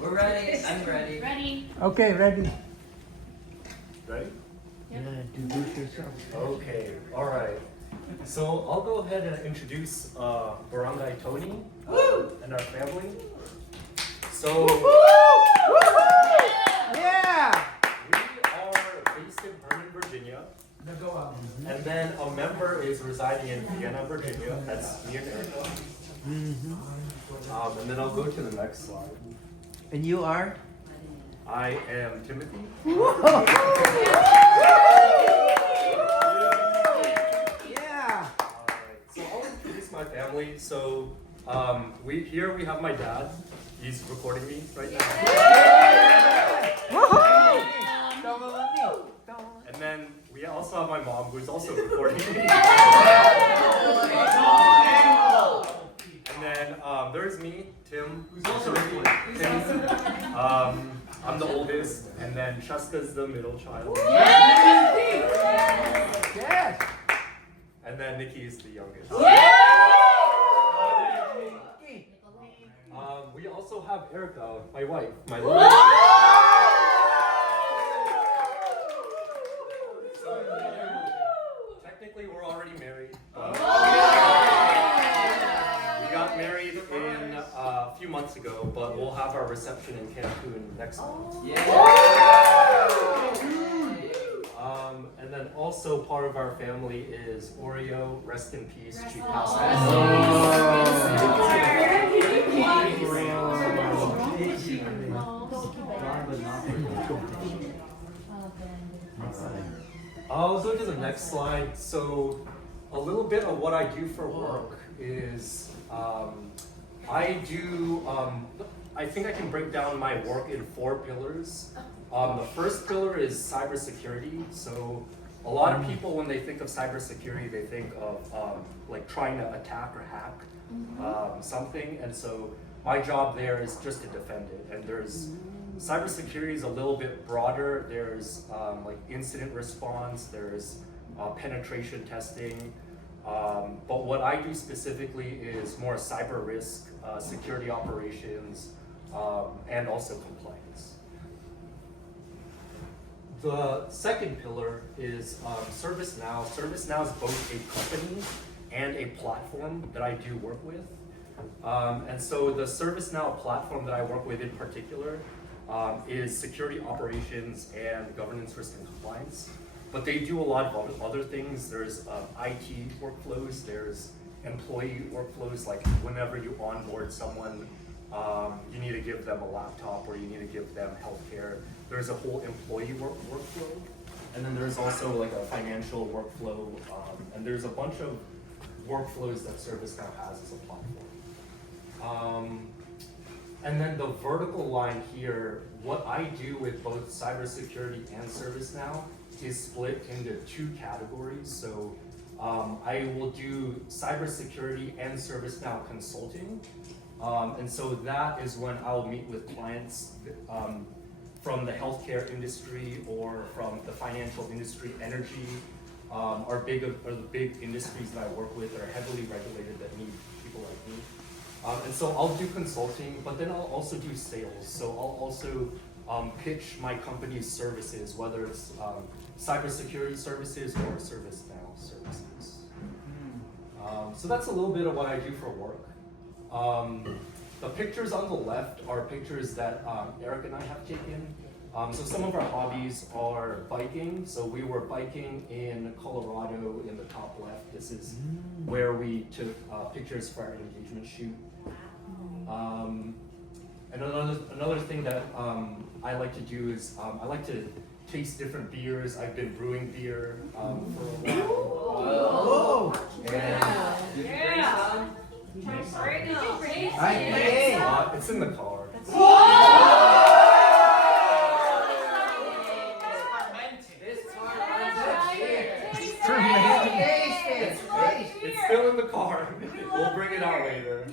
We're ready. I'm ready. Ready. Okay, ready. Ready? Yeah, introduce yourself. Okay, all right. So I'll go ahead and introduce Barangay Tony and our family. So Yeah! we are based in Herman, Virginia, and then a member is residing in Vienna, Virginia. That's me and Erica. And then I'll go to the next slide. And you are? I am Timothy. Yeah! So I'll introduce my family. So we have my dad. He's recording me right now. And then we also have my mom, who is also recording me. And then there's me, Tim, who's also recording. I'm the oldest, and then Cheska's the middle child. Yes! And then Nikki is the youngest. We also have Erica, my wife, my love. So, technically, we're already married. We got married in a few months ago, but we'll have our reception in Cancun next month. And then also part of our family is Oreo. Rest in peace. She passed I'll go to the next slide. So a little bit of what I do for work is I think I can break down my work in 4 pillars. The first pillar is cybersecurity. So a lot of people, when they think of cybersecurity, they think of like trying to attack or hack something. And so my job there is just to defend it. And cybersecurity is a little bit broader. There's like incident response, there's penetration testing. But what I do specifically is more cyber risk, security operations, and also compliance. The second pillar is ServiceNow. ServiceNow is both a company and a platform that I do work with. And so the ServiceNow platform that I work with in particular is security operations and governance, risk, and compliance. But they do a lot of other things. There's IT workflows, there's employee workflows, like whenever you onboard someone, you need to give them a laptop or you need to give them healthcare. There's a whole employee workflow. And then there's also like a financial workflow. And there's a bunch of workflows that ServiceNow has as a platform. And then the vertical line here, what I do with both cybersecurity and ServiceNow is split into 2 categories. So I will do cybersecurity and ServiceNow consulting. And so that is when I'll meet with clients from the healthcare industry or from the financial industry. Energy are the big industries that I work with that are heavily regulated that need people like me. And so I'll do consulting, but then I'll also do sales. So I'll also pitch my company's services, whether it's cybersecurity services or ServiceNow services. So that's a little bit of what I do for work. The pictures on the left are pictures that Eric and I have taken. So some of our hobbies are biking. So we were biking in Colorado in the top left. This is where we took pictures for our engagement shoot. And another thing that I like to do is I like to taste different beers. I've been brewing beer for a while. It's in the car. It's still in the car. We'll bring it out later.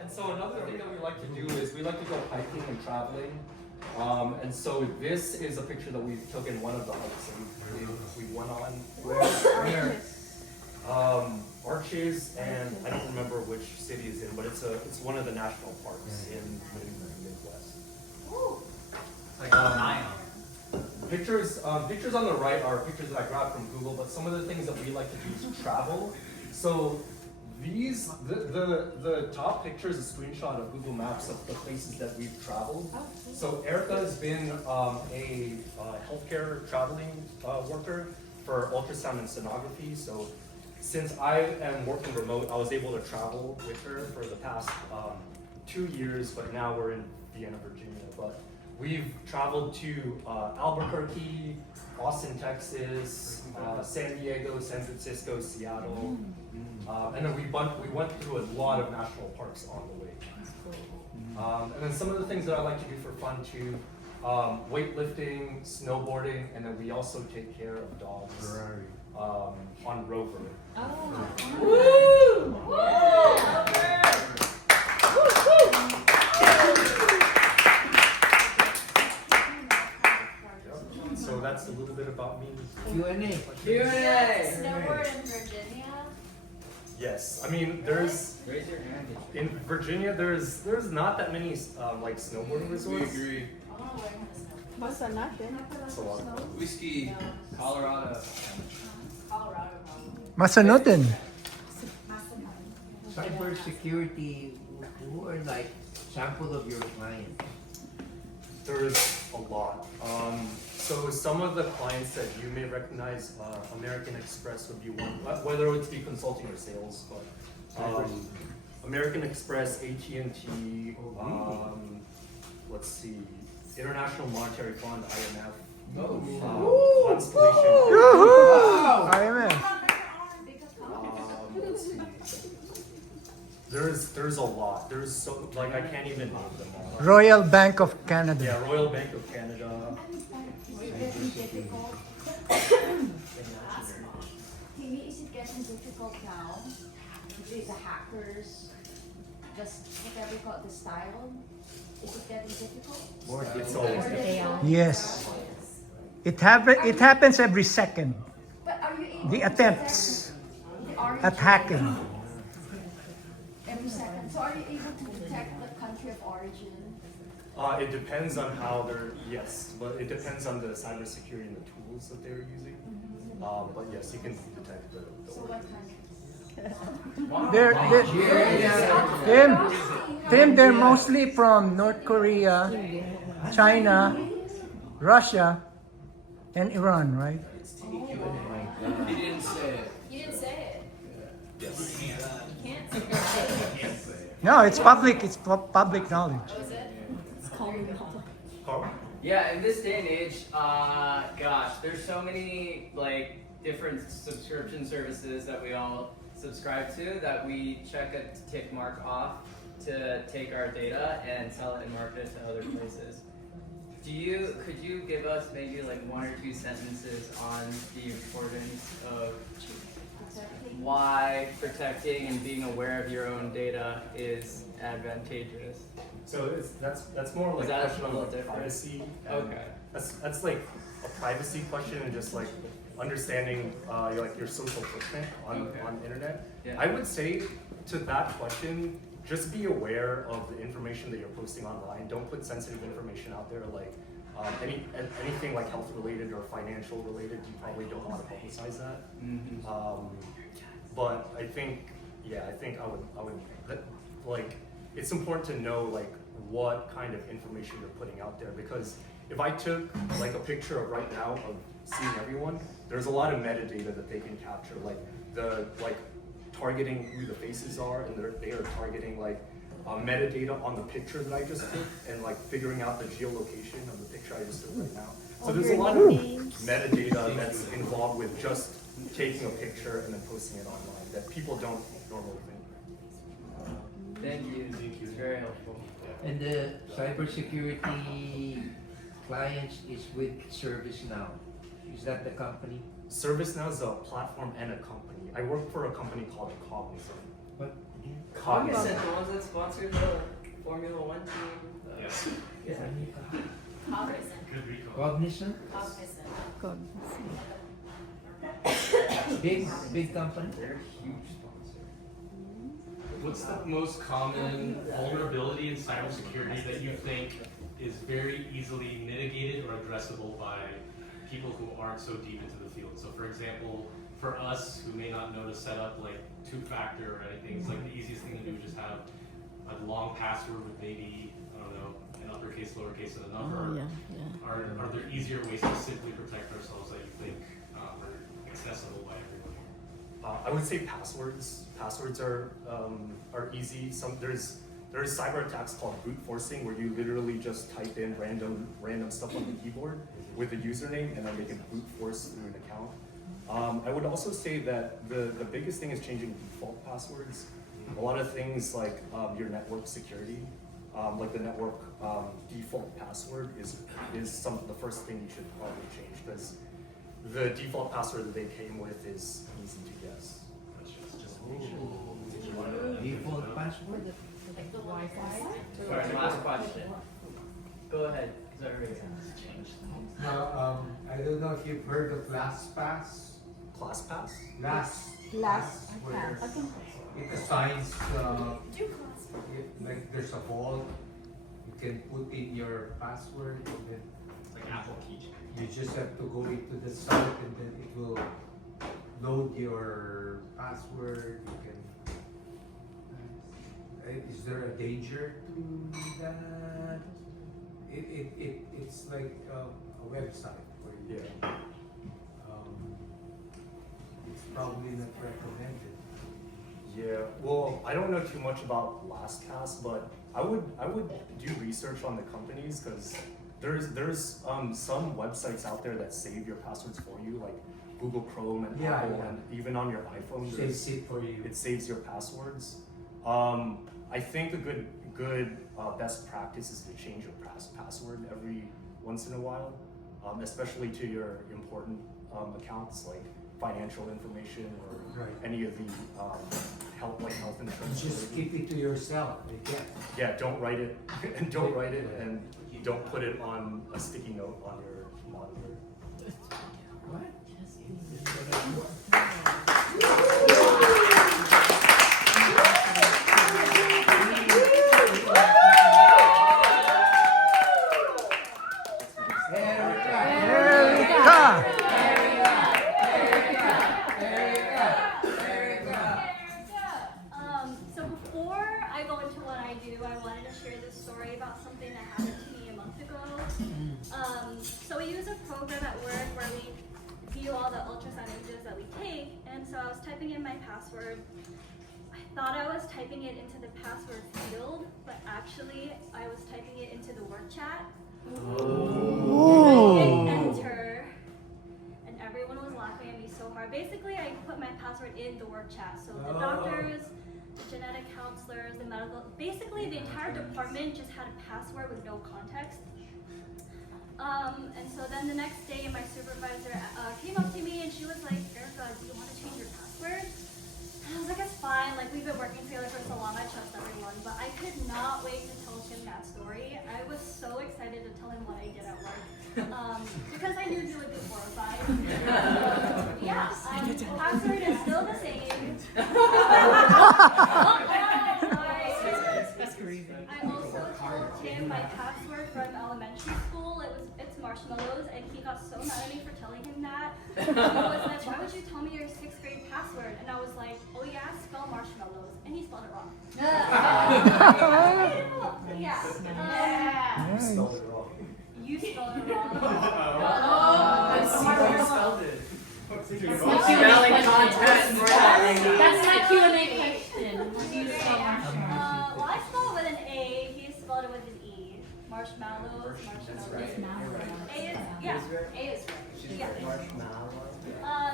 And so another thing that we like to do is we like to go hiking and traveling. And so this is a picture that we took in one of the hikes that we went on. Where? Arches, and I don't remember which city it's in, but it's one of the national parks in the Midwest. It's like a Nile. Pictures on the right are pictures that I grabbed from Google, but some of the things that we like to do is travel. So the top picture is a screenshot of Google Maps of the places that we've traveled. So Erica has been a healthcare traveling worker for ultrasound and sonography. So since I am working remote, I was able to travel with her for the past 2 years, but now we're in Vienna, Virginia. But we've traveled to Albuquerque, Austin, Texas, San Diego, San Francisco, Seattle, and then we went through a lot of national parks on the way. And then some of the things that I like to do for fun too, weightlifting, snowboarding, and then we also take care of dogs on Rover. So that's a little bit about me. Q&A. Snowboard in Virginia? Yes, I mean there's Raise your hand. in Virginia there's not that many like snowboarding resorts. We agree. I want to learn how to snowboard. Basta natin. It's a lot of fun. Whiskey, Colorado. Colorado, probably. Masanutin. Cyber security, who are like sample of your clients? There's a lot. So some of the clients that you may recognize, American Express would be one, whether it's be consulting or sales, but American Express, AT&T, let's see, International Monetary Fund, IMF, Constellation. Wow. IMF. Let's see. There's a lot. There's so like I can't even name them all. Royal Bank of Canada. Yeah, Royal Bank of Canada. TV, is it getting difficult now? With the hackers, just whatever you call it, the style, is it getting difficult? It's always difficult. Yes. It happens every second. But are you able The to attempts detect the origin at hacking. every second? So are you able to detect the country of origin? It depends on how they're, yes, but it depends on the cybersecurity and the tools that they're using. But yes, you can detect the So origin. what country? They're mostly from North Korea, China, Russia, and Iran, right? He didn't say it. You didn't say it. Yes. You can't say it. No, it's public. It's public knowledge. Was it? Carl? Yeah, in this day and age, gosh, there's so many like different subscription services that we all subscribe to that we check a tick mark off to take our data and sell it and market it to other places. Could you give us maybe like 1 or 2 sentences on the importance of why protecting and being aware of your own data is advantageous? So that's more like Is that a question a little on like different? privacy. and Okay. That's like a privacy question and just like understanding like your social footprint on the internet. Yeah. I would say to that question, just be aware of the information that you're posting online. Don't put sensitive information out there like anything like health related or financial related. You probably don't want to publicize that. But I think I would like it's important to know like what kind of information you're putting out there, because if I took like a picture of right now of seeing everyone, there's a lot of metadata that they can capture, like targeting who the faces are, and they are targeting like metadata on the picture that I just took, and like figuring out the geolocation of the picture I just took right now. So there's a lot of metadata that's involved with just taking a picture and then posting it online that people don't normally think. Thank you. It's very helpful. And the cybersecurity clients is with ServiceNow. Is that the company? ServiceNow is a platform and a company. I work for a company called Cognizant. What? Cognizant, the ones that sponsor the Formula One team. Yeah. Cognizant? Big company? They're a huge sponsor. What's the most common vulnerability in cybersecurity that you think is very easily mitigated or addressable by people who aren't so deep into the field? So for example, for us who may not know to set up like two-factor or anything, it's like the easiest thing to do is just have a long password with maybe, I don't know, an uppercase, lowercase, and a number. Are there easier ways to simply protect ourselves that you think are accessible by everyone? I would say passwords. Passwords are easy. There's cyber attacks called brute forcing, where you literally just type in random stuff on the keyboard with a username, and then they can brute force through an account. I would also say that the biggest thing is changing default passwords. A lot of things like your network security, like the network default password is the first thing you should probably change, because the default password that they came with is easy to guess. Default password? Like the Wi-Fi. Alright, last question. Go ahead. Sorry. Now, I don't know if you've heard of LastPass. ClassPass? LastPass, where it assigns, like there's a vault, you can put in your password, and then Like Apple Keychain. you just have to go into the site, and then it will load your password. You can. Is there a danger to that? It's like a website where you it's probably not recommended. Yeah, well, I don't know too much about LastPass, but I would do research on the companies, because there's some websites out there that save your passwords for you, like Google Chrome and Apple, and even on your iPhone, Saves it for you. it saves your passwords. I think a good best practice is to change your password every once in a while, especially to your important accounts like financial information or any of the health insurance. Just keep it to yourself, I guess. Yeah, don't write it and don't put it on a sticky note on your monitor. So before I go into what I do, I wanted to share this story about something that happened to me a month ago. So we use a program at work where we view all the ultrasound images that we take, and so I was typing in my password. I thought I was typing it into the password field, but actually I was typing it into the work chat. I hit enter, and everyone was laughing at me so hard. Basically, I put my password in the work chat, so the doctors, the genetic counselors, the medical, basically the entire department just had a password with no context. And so then the next day, my supervisor came up to me and she was like, "Erica, do you want to change your password?" And I was like, "It's fine. Like, we've been working together for so long. I trust everyone." But I could not wait to tell him that story. I was so excited to tell him what I did at work, because I knew he would be horrified. The password is still the same. I also told him my password from elementary school. It's marshmallows, and he got so mad at me for telling him that. He was like, "Why would you tell me your 6th grade password?" And I was like, "Oh yeah, spell marshmallows," and he spelled it wrong. You spelled it wrong. You spelled it wrong. I spelled it. Spelling contest. That's my Q&A question. You spell marshmallow. Well, I spelled it with an A. He spelled it with an E. Marshmallows. That's right. You're right. A is yeah. A is Yeah.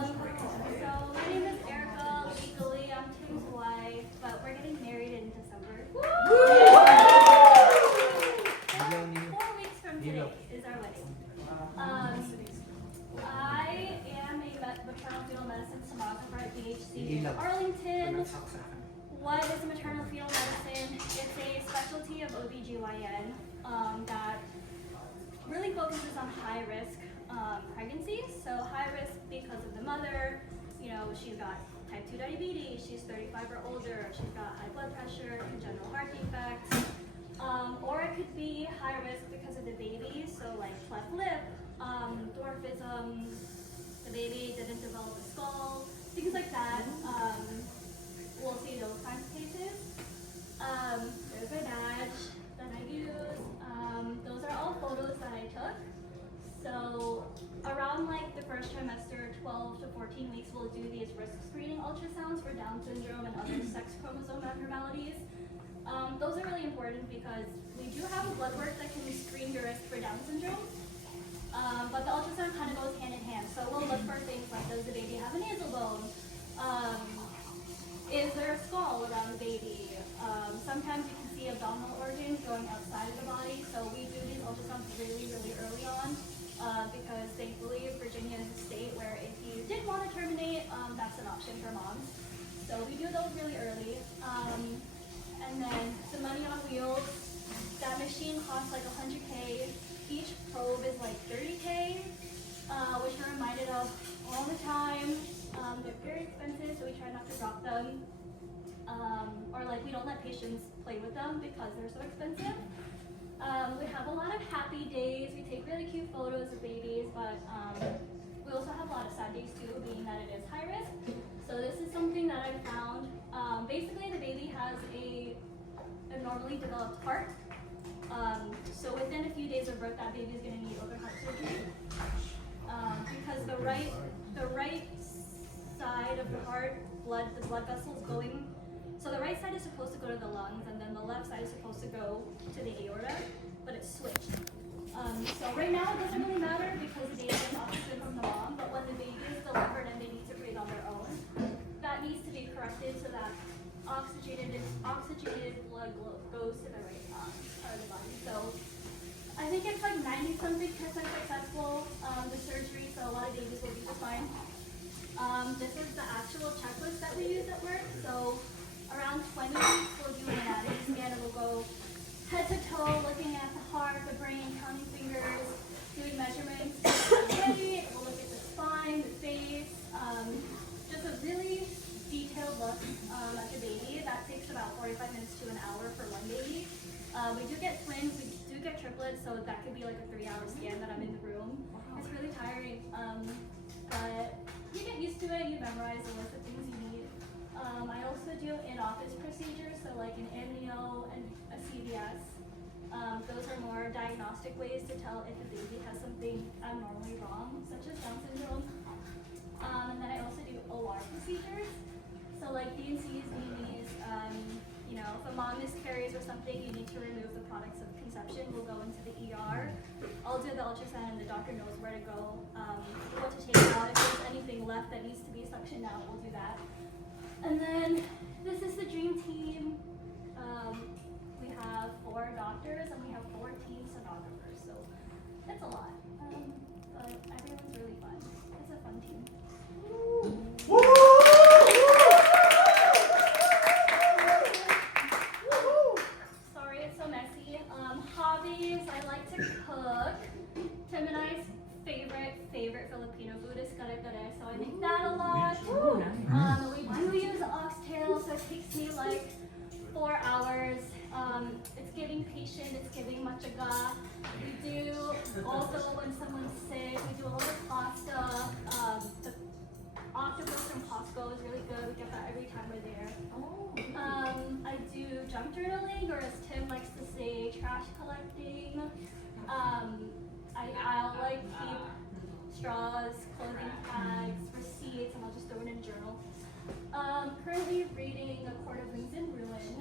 So my name is Erica. Legally, I'm Tim's wife, but we're getting married in December. And 4 weeks from today is our wedding. I am a maternal fetal medicine sonographer at BHC in Arlington. What is maternal fetal medicine? It's a specialty of OBGYN that really focuses on high risk pregnancies. So high risk because of the mother, you know, she's got type 2 diabetes, she's 35 or older, she's got high blood pressure, congenital heart defects, or it could be high risk because of the baby, so like cleft lip, dwarfism, the baby didn't develop a skull, things like that. We'll see those kinds of cases. There's my badge that I use. Those are all photos that I took. So around like the first trimester, 12 to 14 weeks, we'll do these risk screening ultrasounds for Down syndrome and other sex chromosome abnormalities. Those are really important because we do have a blood work that can screen your risk for Down syndrome. But the ultrasound kind of goes hand in hand. So we'll look for things like, does the baby have a nasal bone? Is there a skull around the baby? Sometimes you can see abdominal organs going outside of the body. So we do these ultrasounds really, really early on because thankfully Virginia is a state where if you did want to terminate, that's an option for moms. So we do those really early. And then the money on wheels, that machine costs like $100K. Each probe is like $30K, which we're reminded of all the time. They're very expensive, so we try not to drop them. Or like we don't let patients play with them because they're so expensive. We have a lot of happy days. We take really cute photos of babies, but we also have a lot of sad days too, being that it is high risk. So this is something that I found. Basically, the baby has a normally developed heart. So within a few days of birth, that baby is going to need open heart surgery because the right side of the heart, the blood vessels going. So the right side is supposed to go to the lungs, and then the left side is supposed to go to the aorta, but it's switched. So right now it doesn't really matter because the baby is oxygen from the mom, but when the baby is delivered and they need to breathe on their own, that needs to be corrected so that oxygenated blood goes to the right part of the body. So I think it's like 90-something% successful, the surgery, so a lot of babies will be just fine. This is the actual checklist that we use at work. So around 20 weeks, we'll do an anatomy scan and we'll go head to toe, looking at the heart, the brain, counting fingers, doing measurements. We'll look at the spine, the face, just a really detailed look at the baby. That takes about 45 minutes to an hour for one baby. We do get twins, we do get triplets, so that could be like a 3-hour scan that I'm in the room. It's really tiring, but you get used to it, you memorize the list of things you need. I also do in-office procedures, so like an amnio and a CVS. Those are more diagnostic ways to tell if a baby has something abnormally wrong, such as Down syndrome. And then I also do OR procedures. So like D&Cs, DNEs, you know, if a mom miscarries or something, you need to remove the products of conception. We'll go into the ER. I'll do the ultrasound and the doctor knows where to go, what to take out. If there's anything left that needs to be suctioned out, we'll do that. And then this is the dream team. We have 4 doctors and we have 14 sonographers, so it's a lot. But everyone's really fun. It's a fun team. Sorry, it's so messy. Hobbies, I like to cook. Tim and I's favorite Filipino food is kare-kare, so I make that a lot. We do use oxtail, so it takes me like 4 hours. It's giving patient, it's giving matchaga. We do also when someone's sick, we do a lot of pasta. The octopus from Costco is really good. We get that every time we're there. I do junk journaling, or as Tim likes to say, trash collecting. I'll like keep straws, clothing tags, receipts, and I'll just throw it in a journal. Currently reading A Court of Rings in Ruin.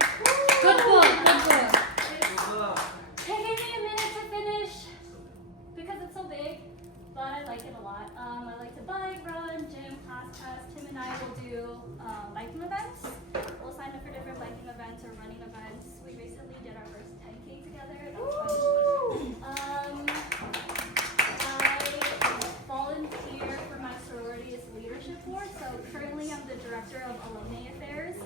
Good book, good book. It's taking me a minute to finish because it's so big, but I like it a lot. I like to bike, run, gym, class pass. Tim and I will do biking events. We'll sign up for different biking events or running events. We recently did our first 10K together. That was fun. I volunteer for my sorority's leadership board. So currently I'm the director of alumni affairs.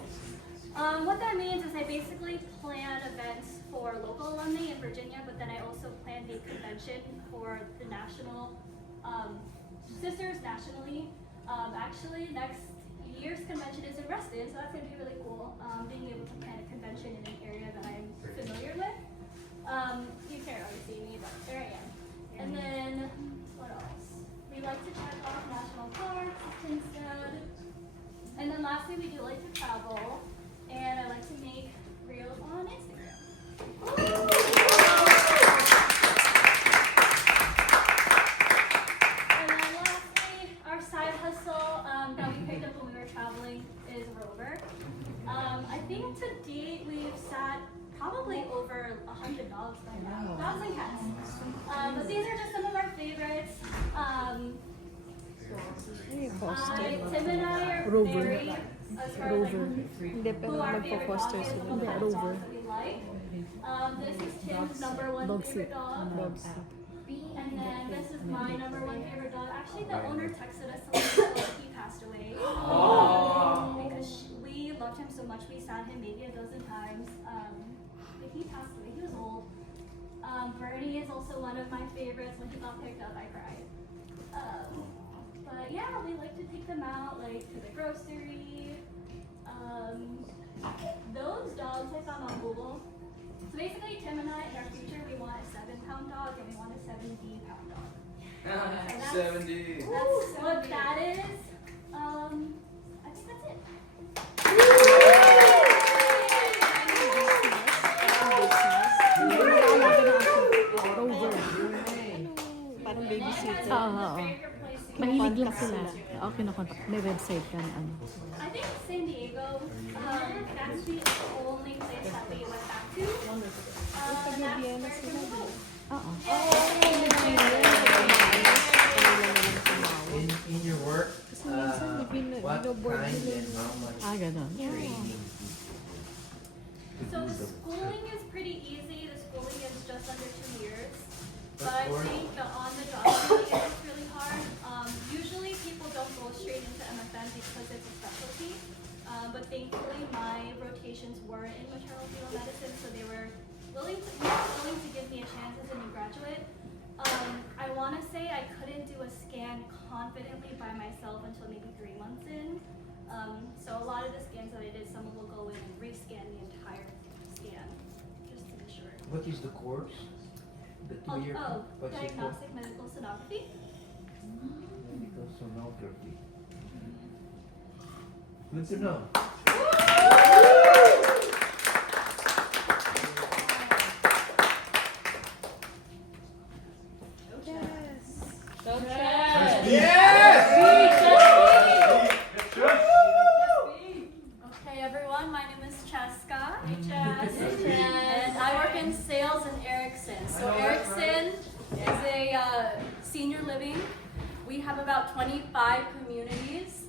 What that means is I basically plan events for local alumni in Virginia, but then I also plan a convention for the national sisters nationally. Actually, next year's convention is in Reston, so that's going to be really cool. Being able to plan a convention in an area that I'm familiar with. You can't really see me, but there I am. And then, what else? We like to check off national parks instead. And then lastly, we do like to travel, and I like to make reels on Instagram. And then lastly, our side hustle that we picked up when we were traveling is Rover. I think to date we've sat probably over 100 dogs by now. Dogs and cats. But these are just some of our favorites. Tim and I are very, as far as Hindi, pero who our favorite dog nagpo-foster is, sila who ng the Rover. dogs that we like. This is Tim's number one Dog favorite sit. dog. Dog sit. And then this is my number one favorite dog. Actually, the owner texted us to let us know he passed away. Because we loved him so much, we sat him maybe a dozen times. But he passed away. He was old. Bernie is also one of my favorites. When he got picked up, I cried. But yeah, we like to take them out, like to the grocery. Those dogs I found on Google. So basically, Tim and I, in our future, we want a 7-pound dog and we want a 70-pound dog. That's- 70. That's what that is. I think that's it. Rover. Parang babysitter. Oo. Mahilig lang sila. Oo, kinokontak. May website ka na ano. I think San Diego, that's the only place that we went back to. That's where we go. Oo. In your work, Kasi minsan, what binoboard kind nila and how much ganon. training So the schooling is pretty easy. The schooling is just under 2 years. Of But I course. think the on-the-job training is really hard. Usually people don't go straight into MFM because it's a specialty. But thankfully my rotations were in maternal fetal medicine, so they were willing to give me a chance as a new graduate. I want to say I couldn't do a scan confidently by myself until maybe 3 months in. So a lot of the scans that I did, someone will go in and rescan the entire scan, just to be sure. What is the course? The 2-year Oh, what's it called? diagnostic medical sonography. Medical sonography. Good to know. Okay, everyone, my name is Cheska. And I work in sales in Erickson. So Erickson is a senior living. We have about 25 communities.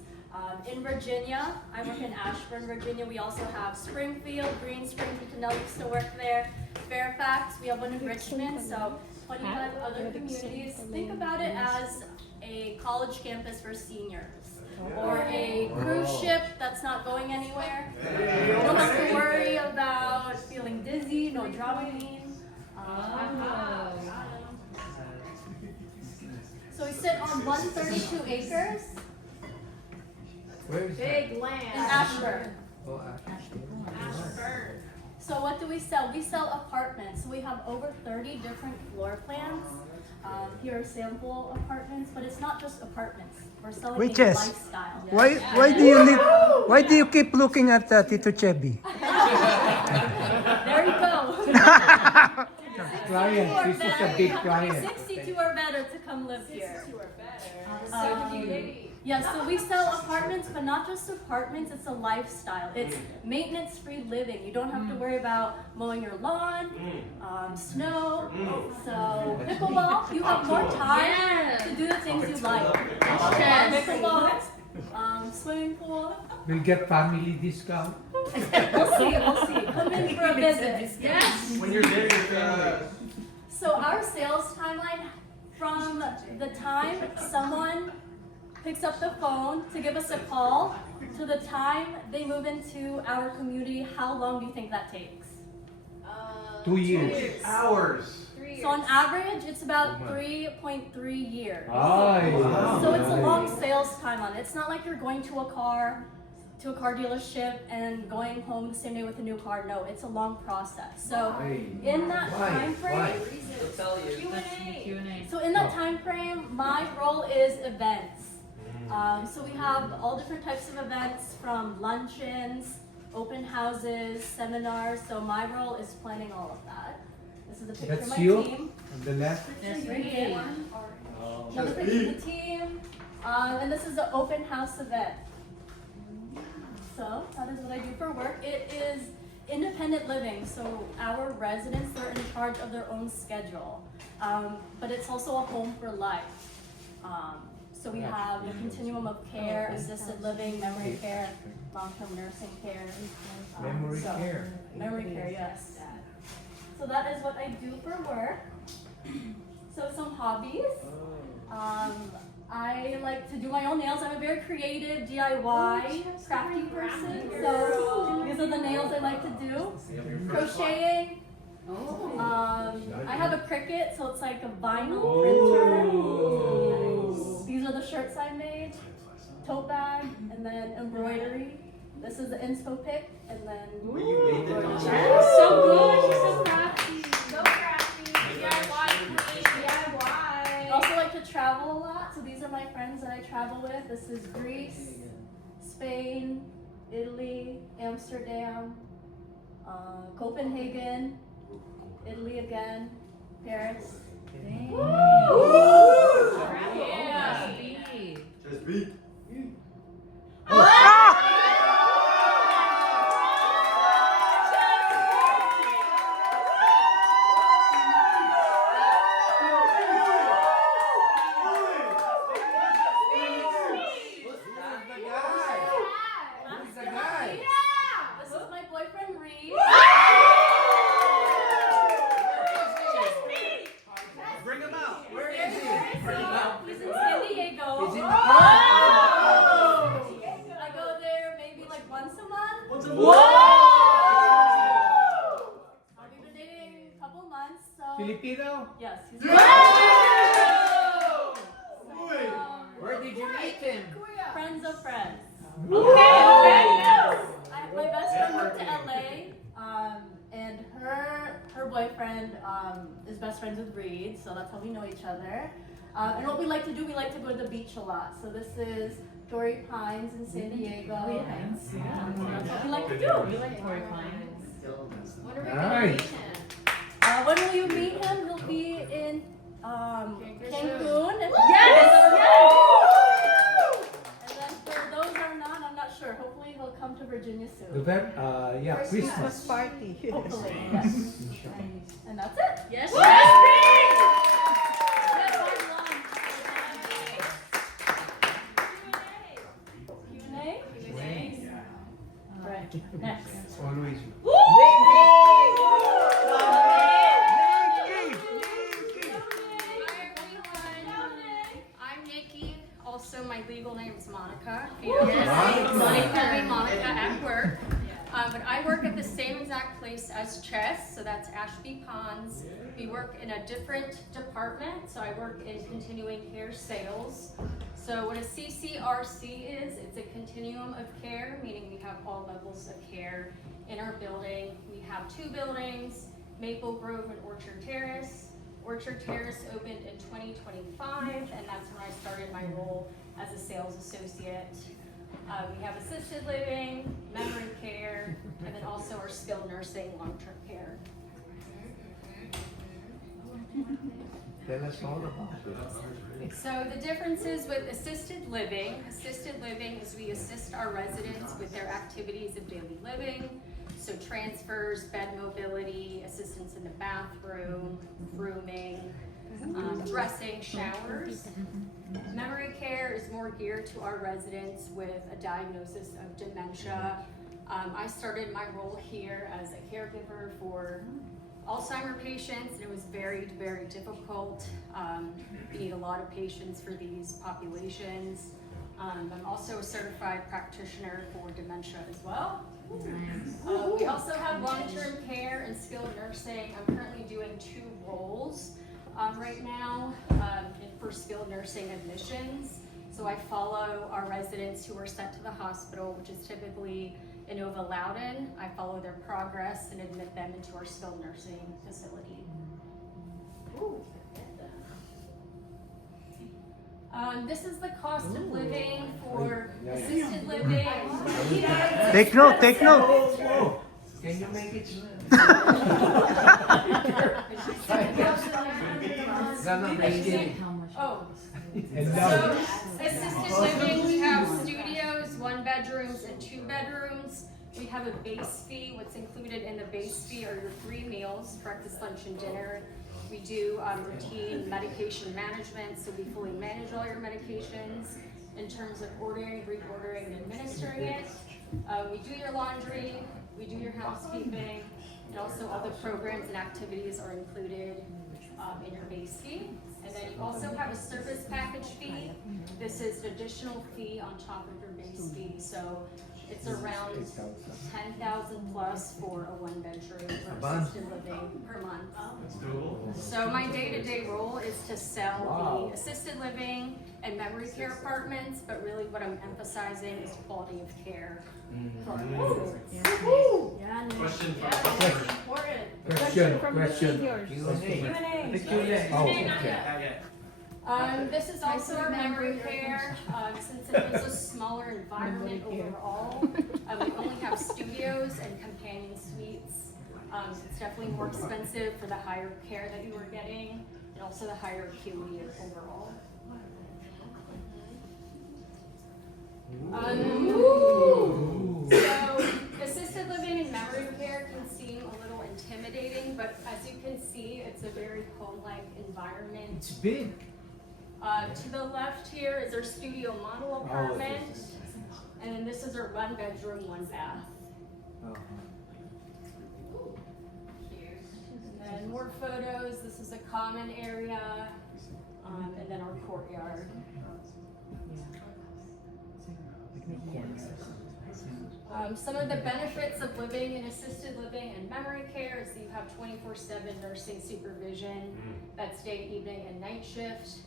In Virginia, I work in Ashburn, Virginia. We also have Springfield, Green Springs, Canell used to work there. Fairfax, we have one in Richmond, so 25 other communities. Think about it as a college campus for seniors. Or a cruise ship that's not going anywhere. You don't have to worry about feeling dizzy, no drowning. So we sit on 132 acres Where is that? Big land. in Ashburn. Oh, Ashburn. So what do we sell? We sell apartments. So we have over 30 different floor plans. Here are sample apartments, but it's not just apartments. We're selling Wait, a Jess. lifestyle. Why do you keep looking at Tito Chevy? There you go. Client, this is a big client. 62 or better to come live here. Yeah, so we sell apartments, but not just apartments, it's a lifestyle. It's maintenance-free living. You don't have to worry about mowing your lawn, snow. So pickleball, you have more time to do the things you like. Pickleball, swimming pool. We'll get family discount. We'll see, we'll see. Come in for a visit. Yes. When you're there, you're family. So our sales timeline, from the time someone picks up the phone to give us a call to the time they move into our community, how long do you think that takes? 2 years. Hours. So on average, it's about 3.3 years. Ay. So it's a long sales time on it. It's not like you're going to a car dealership and going home the same day with a new car. No, it's a long process. So in that time frame, They'll tell you. so in that time frame, my role is events. So we have all different types of events, from luncheons, open houses, seminars. So my role is planning all of that. This is a picture of That's my you team. on the left. Another picture of the team. And this is the open house event. So that is what I do for work. It is independent living. So our residents, they're in charge of their own schedule. But it's also a home for life. So we have the continuum of care, assisted living, memory care, long-term nursing care. Memory care. Memory care, yes. So that is what I do for work. So some hobbies. I like to do my own nails. I'm a very creative DIY crafty person. So these are the nails I like to do. Crocheting. I have a Cricut, so it's like a vinyl printer. These are the shirts I made. Tote bag, and then embroidery. This is the inspo pick, and then. You made the So good. She's so crafty. So crafty. DIY queen. DIY. I also like to travel a lot, so these are my friends that I travel with. This is Greece, Spain, Italy, Amsterdam, Copenhagen, Italy again, Paris. Yeah. Just beat. This is my boyfriend Reed. Bring him out. Where is he? He's in San Diego. He's in the I go there maybe like once a month. We've been dating a couple months, so Filipino? yes, he's Where did you meet him? friends of friends. Okay. My best friend moved to LA, and her boyfriend is best friends with Reed, so that's how we know each other. And what we like to do, we like to go to the beach a lot. So this is Torrey Pines in San Diego. That's what we like to do. We like Torrey Pines. When are we Nice. gonna meet him? When will you meet him? He'll be in Cancun. Yes! And then for those who are not, I'm not sure. Hopefully he'll come to Virginia soon. Christmas. Party. Hopefully, yes. And that's it. Yes. Q&A? Right. Next. Always. I'm Nikki. Also, my legal name is Monica. Monica. Monica at work. But I work at the same exact place as Chess, so that's Ashby Ponds. We work in a different department, so I work in continuing care sales. So what a CCRC is, it's a continuum of care, meaning we have all levels of care in our building. We have two buildings, Maple Grove and Orchard Terrace. Orchard Terrace opened in 2025, and that's when I started my role as a sales associate. We have assisted living, memory care, and then also our skilled nursing long-term care. Tell us all about it. So the differences with assisted living is we assist our residents with their activities of daily living. So transfers, bed mobility, assistance in the bathroom, grooming, dressing, showers. Memory care is more geared to our residents with a diagnosis of dementia. I started my role here as a caregiver for Alzheimer's patients, and it was very, very difficult. We need a lot of patience for these populations. I'm also a certified practitioner for dementia as well. We also have long-term care and skilled nursing. I'm currently doing 2 roles right now for skilled nursing admissions. So I follow our residents who are sent to the hospital, which is typically Inova Loudoun. I follow their progress and admit them into our skilled nursing facility. This is the cost of living for assisted living. Take note, take note. Can you make it? Oh, so assisted living, we have studios, 1 bedrooms and 2 bedrooms. We have a base fee. What's included in the base fee are your 3 meals, breakfast, lunch, and dinner. We do routine medication management, so we fully manage all your medications in terms of ordering, reordering, and administering it. We do your laundry, we do your housekeeping, and also all the programs and activities are included in your base fee. And then you also have a service package fee. This is an additional fee on top of your base fee. So it's around $10,000 plus for a 1-bedroom for assisted living per month. That's doable. So my day-to-day role is to sell the assisted living and memory care apartments, but really what I'm emphasizing is quality of care for our residents. Question from Question. Q&A. Oh, okay. This is also our memory care. Since it is a smaller environment overall, we only have studios and companion suites. It's definitely more expensive for the higher care that you are getting, and also the higher acuity overall. So assisted living and memory care can seem a little intimidating, but as you can see, it's a very home-like environment. It's big. To the left here is our studio model apartment, and then this is our 1-bedroom, 1-bath. And then more photos. This is a common area, and then our courtyard. Some of the benefits of living in assisted living and memory care is that you have 24/7 nursing supervision. That's day, evening, and night shift.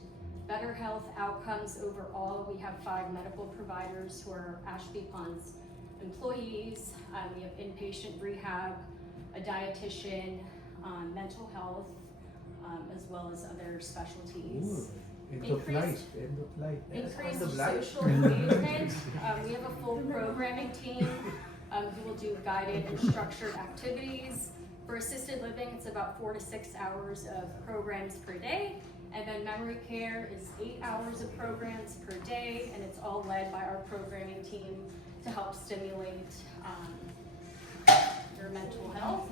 Better health outcomes overall. We have 5 medical providers who are Ashby Ponds employees. We have inpatient rehab, a dietitian, mental health, as well as other specialties. End of life. Increased social engagement. We have a full programming team who will do guided and structured activities. For assisted living, it's about 4 to 6 hours of programs per day. And then memory care is 8 hours of programs per day, and it's all led by our programming team to help stimulate your mental health.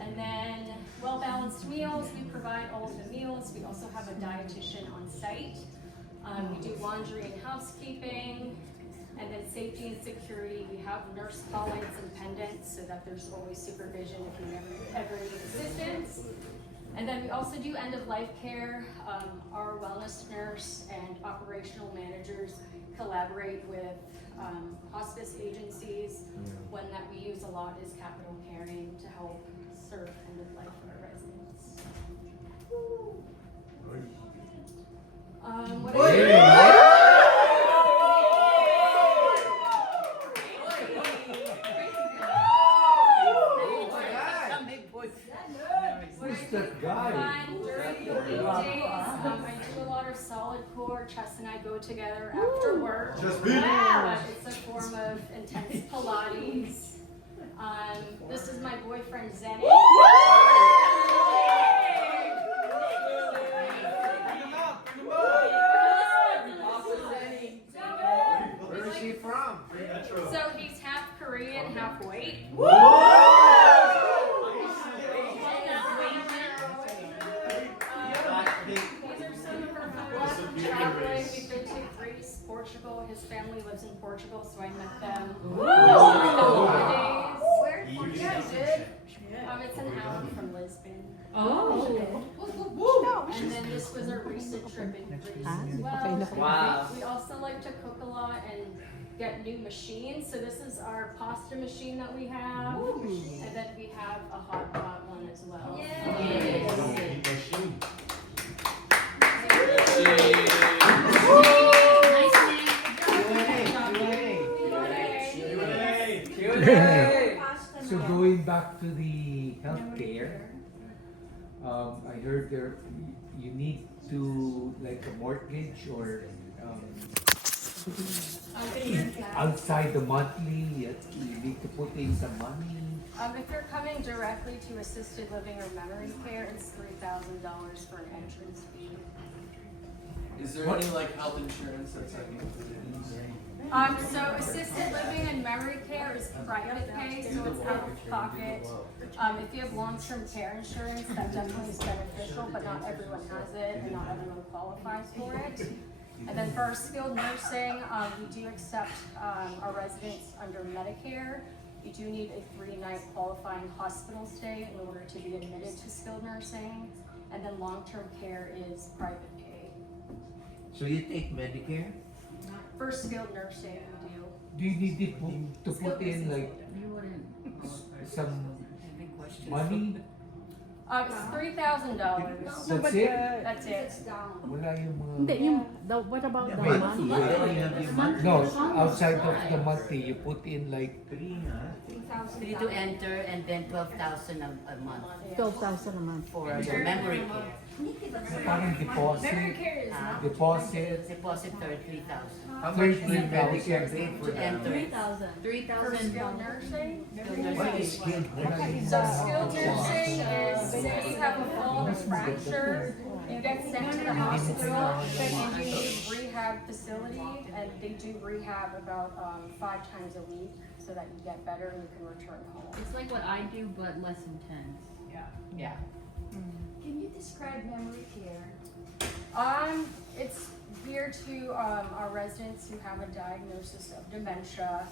And then well-balanced meals, we provide all of the meals. We also have a dietitian on site. We do laundry and housekeeping. And then safety and security, we have nurse call-ins and pendants so that there's always supervision if you ever need assistance. And then we also do end-of-life care. Our wellness nurse and operational managers collaborate with hospice agencies. One that we use a lot is Capital Caring to help serve end-of-life for our residents. Who's that guy? During the weekdays, I do a lot of solid core. Chess and I go together after work. It's a form of intense Pilates. This is my boyfriend Zenny. Where is he from? So he's half Korean, half white. Traveling, we've been to Greece, Portugal. His family lives in Portugal, so I met them Where's Portugal? It's an hour from Lisbon. Oh. And then this was our recent trip in Greece as well. Wow. We also like to cook a get new machines. So this is our pasta machine that we have, and then we have a hot pot one as well. So going back to the healthcare, I heard you need to like a mortgage or outside the monthly, you need to put in some money. If you're coming directly to assisted living or memory care, it's $3,000 for an entrance fee. Is there any like health insurance that's like included in there? So assisted living and memory care is private pay, so it's out of pocket. If you have long-term care insurance, that definitely is beneficial, but not everyone has it and not everyone qualifies for it. And then for our skilled nursing, we do accept our residents under Medicare. You do need a 3-night qualifying hospital stay in order to be admitted to skilled nursing. And then long-term care is private pay. So you take Medicare? For skilled nursing, we do. Do you need to put in like some money? It's $3,000. That's it? That's it. It's down. Wala yung mga... Hindi, what about the Wait, month? you have your monthly? No, outside of the monthly, you put in like 3,000. 3 to enter and then 12,000 a month 12,000 a month. for the memory care. parang deposit. Deposit. Deposit 3,000. How much will Medicare pay for To that? enter. For skilled nursing? What is skilled nursing? So skilled nursing is, say you have a fall or fracture, you get sent to the hospital, and you need rehab facility, and they do rehab about 5 times a week, so that you get better and you can return home. It's like what I do, but less intense. Yeah. Can you describe memory care? It's geared to our residents who have a diagnosis of dementia.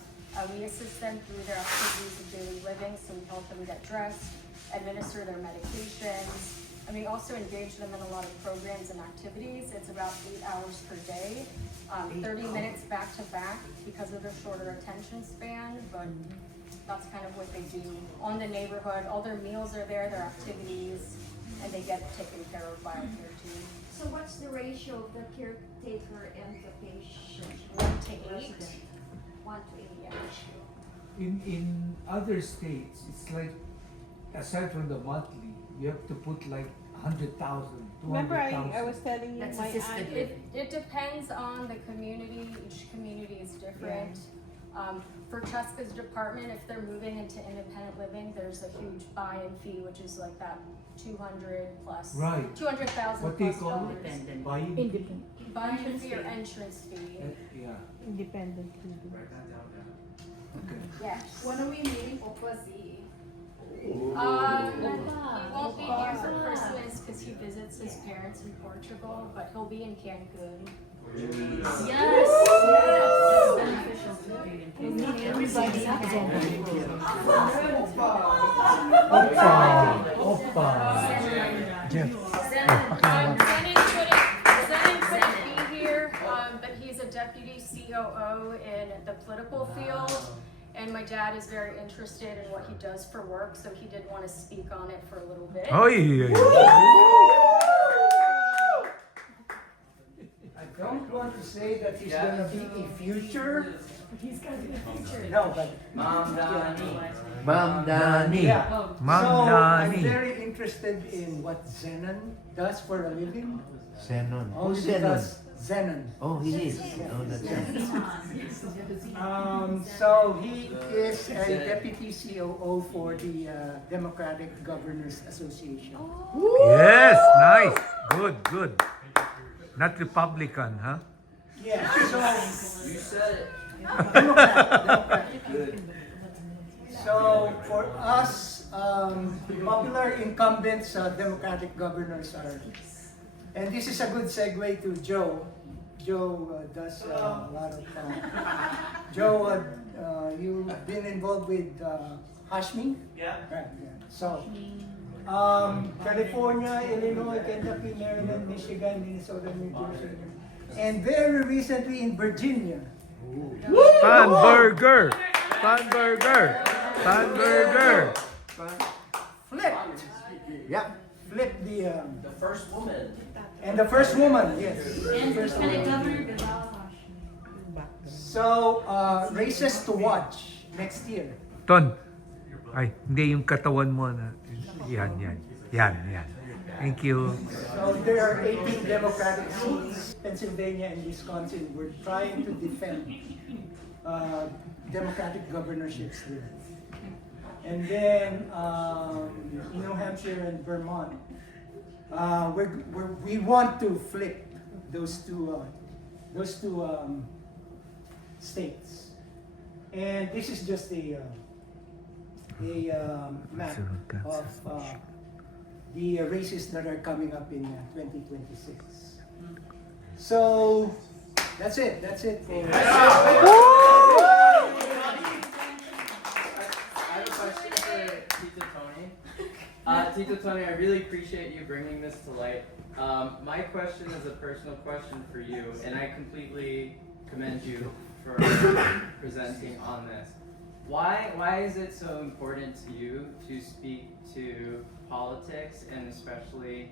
We assist them through their activities of daily living, so we help them get dressed, administer their medications, and we also engage them in a lot of programs and activities. It's about 8 hours per day, 30 minutes back to back because of their shorter attention span, but that's kind of what they do on the neighborhood. All their meals are there, their activities, and they get taken care of by our care team. So what's the ratio of the caretaker and the patient? 1 to 8. Resident? 1 to 8 ratio. In other states, it's like, aside from the monthly, you have to put like 100,000, 200,000. Remember I was telling you That's my assisted aunt, living. It depends on the community. Each community is different. For Cheska's department, if they're moving into independent living, there's a huge buy-in fee, which is like that 200 plus, Right. 200,000 What do you plus call dollars. it? Independent. Buying? independent, Buy-in fee or entrance fee. Yeah. independent. Okay. Yes. When are we meeting Opazi? He won't be here for Christmas because he visits his parents in Portugal, but he'll be in Cancun. Yes! It's beneficial to be in case. Everybody Oppa. Zenon couldn't be here, but he's a deputy COO in the political field. And my dad is very interested in what he does for work, so he did want to speak on it for a little bit. I don't want to say that he's gonna be a future. He's gonna be a future. No, but Mom, Donnie. Ma'am Dani. yeah. Ma'am So I'm Dani. very interested in what Zenon does for a living. Zenon. Only Who's Zenon? because Zenon. Oh, he is. Oh, that's right. So he is a deputy COO for the Democratic Governors Association. Yes, nice. Good, good. Not Republican, huh? Yeah, so You said it. Democrat. So for us, popular incumbents, Democratic governors are, and this is a good segue to Joe. Joe does a lot of. Joe, you've been involved with Hashmi? Yeah. Right. Yeah. So, California, Illinois, Kentucky, Maryland, Michigan, Minnesota, New Jersey, and very recently in Virginia. Pan burger! Pan burger! Pan burger! Flipped. Yeah. Flip the first woman. and the first woman, yes. And First Lieutenant woman. Governor Gavao. So, races to watch next year. Ton. Ay, hindi yung katawan mo na. Yan. Thank you. So there are 18 Democratic seats, Pennsylvania and Wisconsin. We're trying to defend Democratic governorships there. And then New Hampshire and Vermont, we want to flip those two states. And this is just a map of the races that are coming up in 2026. So that's it. That's it for. I have a question for Tito Tony. Tito Tony, I really appreciate you bringing this to light. My question is a personal question for you, and I completely commend you for presenting on this. Why is it so important to you to speak to politics, and especially,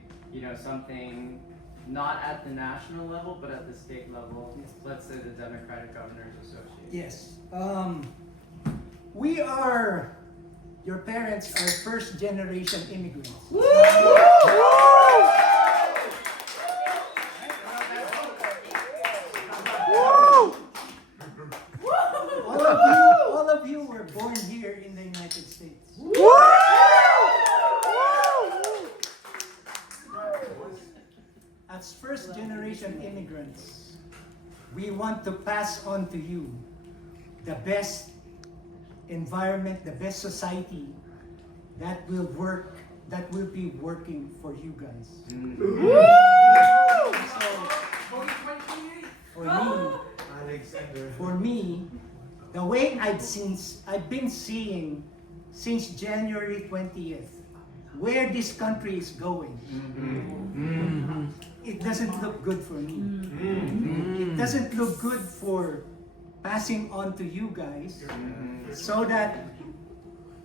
something not at the national level but at the state level? Let's say the Democratic Governors Association. Yes. Your parents are first generation immigrants. All of you were born here in the United States. As first generation immigrants, we want to pass on to you the best environment, the best society that will be working for you guys. So, for me, the way I've been seeing since January 20th, where this country is going, it doesn't look good for me. It doesn't look good for passing on to you guys, so that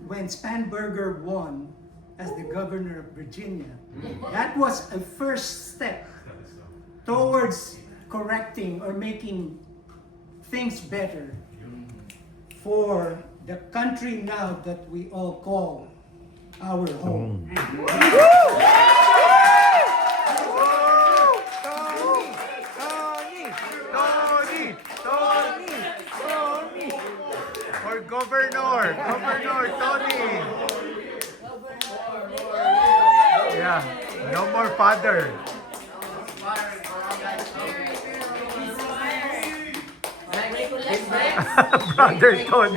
when Spanberger won as the governor of Virginia, that was a first step towards correcting or making things better for the country now that we all call our home. Tony! For Governor Tony! Yeah, no more father. Brother Tony.